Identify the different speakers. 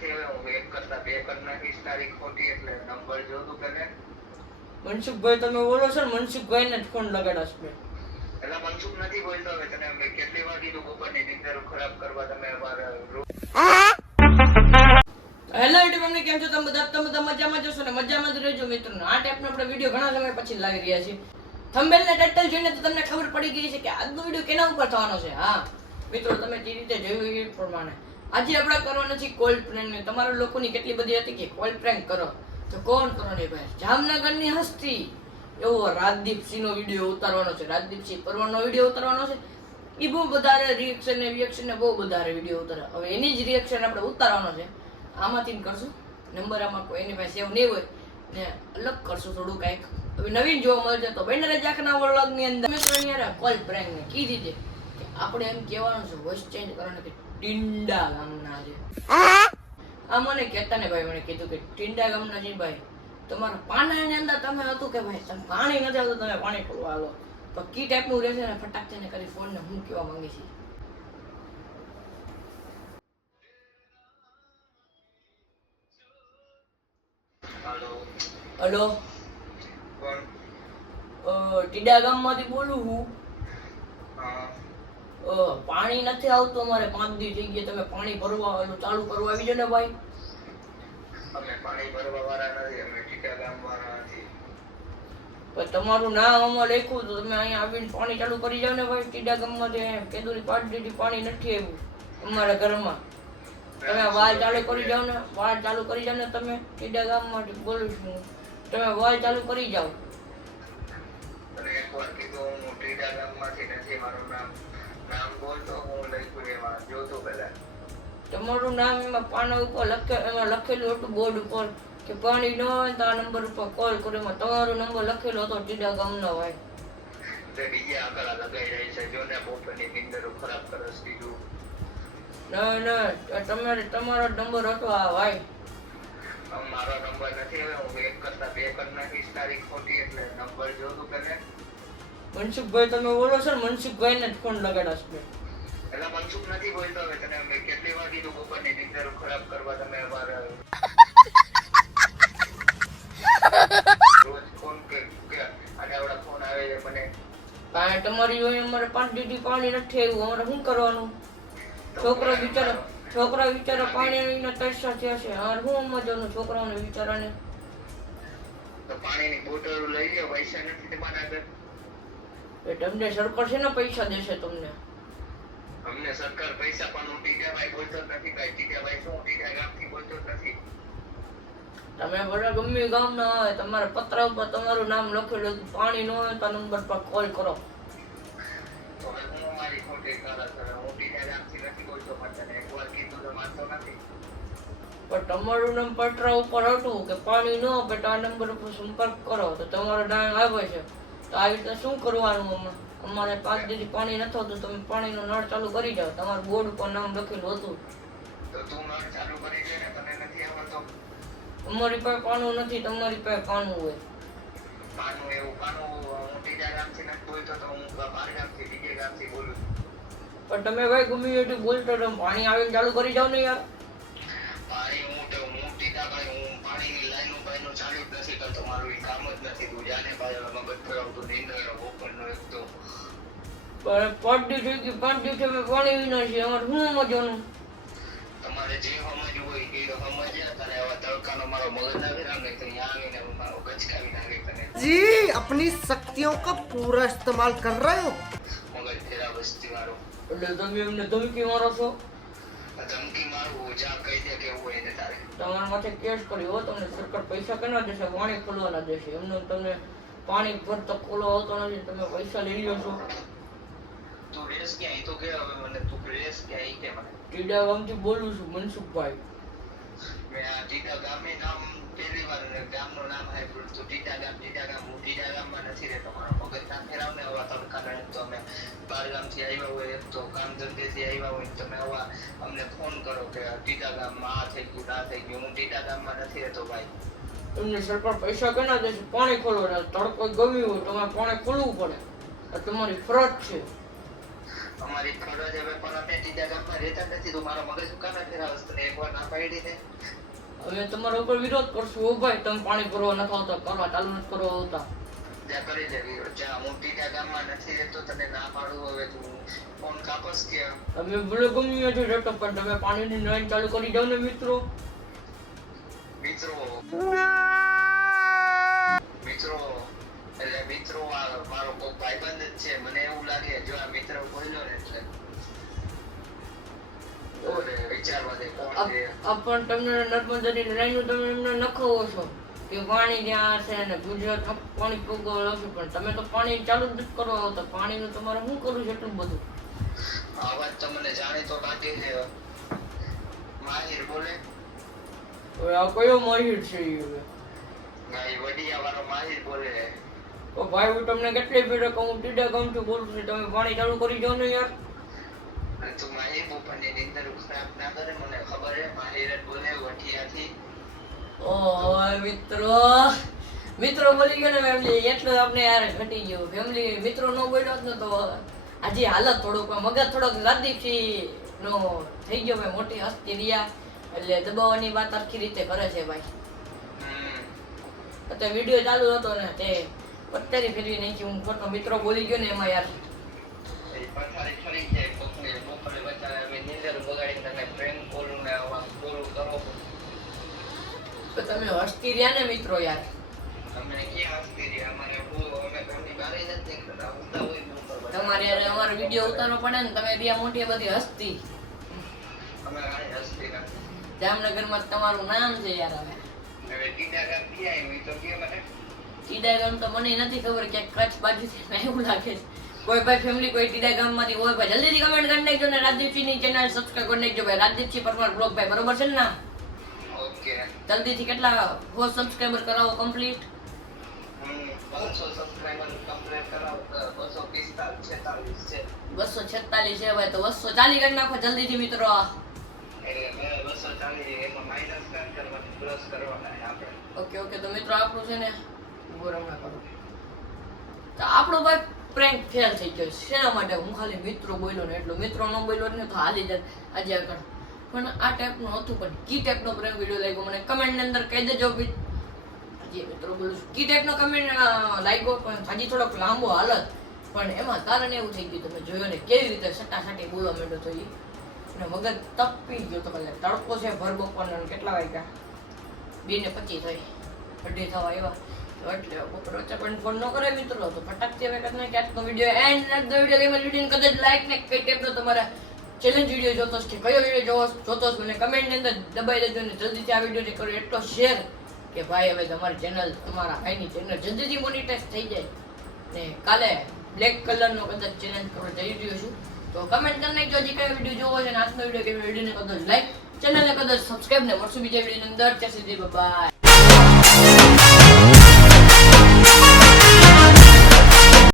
Speaker 1: નથી હવે હું એક કરતા બે કરી નાખીશ તારીખ ખોટી એટલે નંબર જોતું પેલે
Speaker 2: મનસુખભાઈ તમે બોલો છો ને મનસુખભાઈને જ ફોન લગાડાશ મેં
Speaker 1: એટલે મનસુખ નથી બોલતો હવે તને મેં કેટલી વાર કીધું બપોરની નિંદર ખરાબ કરવા તમે અમારા
Speaker 2: હેલો યુટ્યુબ અમને કેમ છો? તમે બધા તમે બધા મજામાં જશો ને? મજામાં જ રહેજો મિત્રો આ ટાઈપનો આપણે વીડિયો ઘણા સમય પછી લાવી રહ્યા છીએ. થંબેલ ને ટાઇટલ જોઈને તો તમને ખબર પડી ગઈ છે કે આજનો વીડિયો કેના ઉપર થવાનો છે? હા. મિત્રો તમે જે રીતે જોયું એ પ્રમાણે. આજે આપણે કરવાનો છે કોલ પ્રેન્ક ને, તમારા લોકોની કેટલી બધી હતી કે કોલ પ્રેન્ક કરો, તો કોણ કરો ને ભાઈ? જામનગરની હસ્તી. એવો રાજદીપસિંહ નો વીડિયો ઉતારવાનો છે, રાજદીપસિંહ પરવાનો વીડિયો ઉતારવાનો છે. એ બહુ વધારે રિએક્શન ને રિએક્શન ને બહુ વધારે વીડિયો ઉતારે. હવે એની જ રિએક્શન આપણે ઉતારવાનો છે. આમાંથી કરશું. નંબર આમાં કોઈ એની પાસે સેવ નહીં હોય. ને અલગ કરશું થોડું કાંઈક. હવે નવીન જોવા મળશે તો બેનરે જાખના વળગની અંદર. મિત્રો કોલ પ્રેન્ક ને. કીધી છે કે આપણે એમ કહેવાનું છે વોઇસ ચેન્જ કરવાનું કે ટીંડા ગામના છે. આ મને કહેતા ને ભાઈ મને કીધું કે ટીંડા ગામના છે ભાઈ. તમારા પાણાની અંદર તમે હતું કે ભાઈ તમે પાણી નથી આવતું તમે પાણી ખોલવા લો તો કી ટાઈપનું રહેશે ને ફટાક છે ને કરી ફોન ને હું કહેવા માંગી છીએ
Speaker 1: હાલો.
Speaker 2: ટીડા ગામમાંથી બોલું હું. પાણી નથી આવતું અમારે પાંચ દિવસ થઈ ગયા તમે પાણી ભરવા ચાલુ કરવા આવી ને ભાઈ.
Speaker 1: અમે પાણી ભરવા વાળા નથી અમે ટીકા ગામ વાળા નથી.
Speaker 2: પણ તમારું નામ આમાં લખ્યું તો તમે અહીંયા આવીને પાણી ચાલુ કરી જાઓ ને ભાઈ ટીડા ગામમાં જે કેદુરી દીધી પાણી નથી આવ્યું અમારા ઘરમાં. તમે વાલ ચાલુ કરી જાઓ ને વાલ ચાલુ કરી જાવ ને તમે ટીડા ગામમાં બોલું છું તમે વાલ ચાલુ કરી જાઓ.
Speaker 1: અને એકવાર કીધું હું ટીડા ગામમાંથી નથી મારું નામ.
Speaker 2: તમારું નામ એમાં પાના ઉપર લખે, એમાં લખેલું હતું બોર્ડ ઉપર કે પાણી ન હોય તો આ નંબર ઉપર કોલ કરો. એમાં તમારો નંબર લખેલો હતો ટીડા ગામનો
Speaker 1: નિંદર ખરાબ
Speaker 2: ના ના તમારે, તમારો નંબર હતો આ ભાઈ.
Speaker 1: મારો નંબર નથી હવે, હું એક કરતા બે કરી નાખીશ. તારીખ ખોટી એટલે નંબર
Speaker 2: મનસુખભાઈ તમે બોલો છો ને મનસુખભાઈને જ ફોન લગાડાશ મેં
Speaker 1: એટલે મનસુખ નથી બોલતો હવે તને અમે કેટલી વાર કીધું બપોરની નિંદર ખરાબ કરવા તમે અમારા રોજ ફોન કે અને આવડા ફોન આવે છે મને.
Speaker 2: કાંઈ તમારી હોય અમારે પાંચ દીધી પાણી નથી આવ્યું અમારે શું કરવાનું? છોકરો બિચારો છોકરા બિચારો પાણીના તરસા થયા છે. અમારે શું મજાનું છોકરાઓને બિચારાને?
Speaker 1: તો પાણીની બોટલ લઈ લ્યો પૈસા નથી તમારા આગળ.
Speaker 2: એ તમને સરકાર છે ને પૈસા દેશે તમને.
Speaker 1: અમને સરકાર પૈસા પણ ટીકાભાઈ બોલતો નથી કઈ ટીકાભાઈ શું ટીકા ગામથી બોલતો નથી.
Speaker 2: તમે ભલે ગમે ગામના હોય તમારા પત્ર ઉપર તમારું નામ લખેલું. પાણી ન હોય તો નંબર પર કોલ કરો.
Speaker 1: પણ
Speaker 2: તમારું નામ પત્ર ઉપર હતું કે પાણી ન હોય તો આ નંબર ઉપર સંપર્ક કરો તો તમારો નામ આવે છે. તો આવી રીતે શું કરવાનું અમે અમારે પાંચ દિવસ પાણી નથી થતું તમે પાણીનો નળ ચાલુ કરી જાઓ. તમારું બોર્ડ ઉપર નામ લખેલું હતું.
Speaker 1: ને
Speaker 2: અમારી પાસે પાનું નથી તમારી પાસે પાનું હોય.
Speaker 1: પાનું એવું પાનું હું ટીકા ગામથી નથી બોલતો તો હું બાર ગામથી બીજે ગામથી બોલું.
Speaker 2: પણ તમે ભાઈ ગમ્યું એટલું બોલતો તો પાણી આવીને ચાલુ કરી જાઓ ને યાર.
Speaker 1: પાણી તમારે જે તડકાનો મારો મગજ ના વિરામે આવીને મારો ગચકાવી નાખે તને.
Speaker 3: જી અપની શક્તિઓ કા પૂરા ઇસ્તેમાલ કર રહે હો
Speaker 1: મગજ તેરા વસ્તી વાળો.
Speaker 2: એટલે તમે એમને ધમકી મારો છો? તમારા માથે કેસ કર્યો તમને સરકાર પૈસા કેના દેશે? પાણી ખોલવાના દેશે. એમનો તમને પાણી ભરતા ખોલવા આવતો નથી તમે પૈસા લઈ લ્યો છો.
Speaker 1: તું રેસ ક્યાં? તો કે હવે મને તું રેસ ક્યાં? કે મને.
Speaker 2: ટીડા ગામથી બોલું છું મનસુખભાઈ.
Speaker 1: મેં આ ટીડા ગામે નામ પહેલી વાર ગામનું નામ સાંભળ્યું તો ટીટા ગામ ટીટા ગામ. હું ટીટા ગામમાં નથી રહેતો મારો મગજ ના ફેરાવ ને હવા તમે એક તો અમે બાર ગામથી આવ્યા હોય એક તો કામ ધંધેથી આવ્યા હોય તમે હવા અમને ફોન કરો કે ટીટા ગામમાં આ થઈ ગયું ના થઈ ગયું. હું ટીટા ગામમાં નથી રહેતો ભાઈ.
Speaker 2: તમને સરકાર પૈસા કેના દેશે પાણી ખોલવાના તડકો ગમ્યું હોય તમારે પાણી ખોલવું પડે? તમારી ફરજ છે.
Speaker 1: અમારી ફરજ હવે પણ અમે ટીટા ગામમાં રહેતા નથી તો મારો મગજ ઉકાના ફેરાવશે તને એકવાર ના પાડી દે
Speaker 2: હવે તમારા ઉપર વિરોધ કરશું. ઓ ભાઈ તમે પાણી ભરવા નથી આવતા કરવા ચાલુ નથી કરવા આવતા.
Speaker 1: ત્યાં કરી દેવી જ્યાં હું ટીટા ગામમાં નથી રહેતો તને ના પાડું હવે તું. ફોન કાપસ કે.
Speaker 2: તમે ભલે ગમી એટલું રહેતો પણ તમે પાણીની નળ ચાલુ કરી દો ને મિત્રો.
Speaker 1: મિત્રો. મિત્રો. એટલે મિત્રો આ મારો કોઈ ભાઈબંધ જ છે. મને એવું લાગે જો આ મિત્ર બોલ્યો ને એટલે.
Speaker 2: પણ તમને નર્મદાની લાઈનનું તમે એમને નખાવો છો કે પાણી ત્યાં છે ને ગુજરાત પાણી પોગવવા છે પણ તમે તો પાણી ચાલુ જ નથી તો પાણી પાણીનું તમારે શું કરવું છે એટલું બધું?
Speaker 1: આ વાત તમને મને જાણીતો લાગે છે. માહિર બોલે.
Speaker 2: આ કયો માહિર છે એ
Speaker 1: ના વડિયા વાળો માહિર બોલે
Speaker 2: તો ભાઈ હું તમને કેટલી ફેરે કહું ટીડા ગામથી બોલું છું તમે પાણી ચાલુ કરી દો ને યાર.
Speaker 1: અને તું માહિર બોપરની નિંદર ખરાબ ના કરે મને ખબર છે માહિર જ બોલે વઢિયાથી
Speaker 2: ઓ મિત્રો મિત્રો બોલી ગયો ને ફેમિલી એટલો આપણે યાર ઘટી ગયો. ફેમિલી મિત્રો નો બોલ્યો જ ને તો આજે હાલત થોડોક મગજ થોડોક રાદીપથી નો થઈ ગયો ભાઈ મોટી હસ્તી રહ્યા. એટલે દબાવવાની વાત આખી રીતે કરે છે ભાઈ. અત્યારે વીડિયો ચાલુ હતો ને તે અત્યારે ફેરવી નાખી. હું ખોટો મિત્રો બોલી ગયો ને એમાં યાર.
Speaker 1: પથારી ફરી જાય કોકને બપોરે બચારે અમે નિંદર બગાડીને તને પ્રેમ બોલું ને આવા બોલું કરો
Speaker 2: તો તમે હસતી રહ્યા ને મિત્રો યાર. તમારે યાર અમારો વીડિયો ઉતારવો પડે ને તમે બે મોટી બધી હસ્તી. જામનગરમાં તમારું નામ છે યાર હવે.
Speaker 1: ટીડા ગામ તો મને?
Speaker 2: ટીડા ગામ તો મને નથી ખબર કે કચ્છ બાજુ એવું લાગે છે. કોઈ ભાઈ ફેમિલી કોઈ ટીડા ગામમાંથી હોય ભાઈ જલ્દીથી કમેન્ટ કરી નાખજો ને રાજદીપસિંહની ચેનલ સબસ્ક્રાઇબ કરી નાખજો ભાઈ. રાજદીપસિંહ પરમાર બ્લોગ ભાઈ બરોબર છે ને? જલ્દીથી કેટલા હો સબસ્ક્રાઇબર કરાવો કમ્પ્લીટ
Speaker 1: બસો છેતાલીસ છે
Speaker 2: ભાઈ, તો બસો ચાલી કરી નાખો જલ્દીથી મિત્રો. ઓકે ઓકે, તો મિત્રો આપણું છે ને તો આપણો ભાઈ પ્રેન્ક ફેલ થઈ ગયો. શેના માટે? હું ખાલી મિત્રો બોલ્યો ને, એટલો મિત્રો ન બોલ્યો ને તો હાલી જાય. આજે આગળ. પણ આ ટાઈપનું હતું પણ કી ટાઈપનો પ્રેમ વીડિયો લાગ્યો. મને કમેન્ટની અંદર કહી દેજો હજી મિત્રો બોલું છું. કી ટાઈપનો કમેન્ટ લાગ્યો, પણ હજી થોડોક લાંબો હાલત. પણ એમાં કારણ એવું થઈ ગયું, તમે જોયો ને, કેવી રીતે સટા સાટી બોલવા માંડ્યો તો એ અને મગજ તપી ગયો તો કદાચ તડકો છે, ભર બપોરનો કેટલા વાગ્યા? બે ને પચીસ થઈ અઢી થવા એવા એટલે બપોર વચ્ચે પણ ફોન ન કરે મિત્રો. તો ફટાકથી હવે કદાચ ને ક્યાંક વીડિયો એન્ડ વીડિયો લઈને વીડિયો કદાચ લાઈક ને કઈ ટાઈપનો તમારા ચેલેન્જ વીડિયો જોતો કે કયો વીડિયો જોવો જોતો મને કમેન્ટની અંદર દબાઈ દેજો ને જલ્દીથી આ વિડીયોને કરો એટલો શેર કે ભાઈ, હવે તમારી ચેનલ તમારા ભાઈની ચેનલ જલ્દીથી મોનિટાઈઝ થઈ જાય. ને કાલે બ્લેક કલરનો કદાચ ચેલેન્જ કરવા જઈ રહ્યો છું. તો કમેન્ટ કરી નાખજો હજી કયો વીડિયો જોવો છે ને આજનો વીડિયો કેવો વિડીયોને કદાચ લાઈક ચેનલને કદાચ સબસ્ક્રાઈબ ને મળશું બીજા વિડીયોની અંદર. ત્યાં સુધી બાય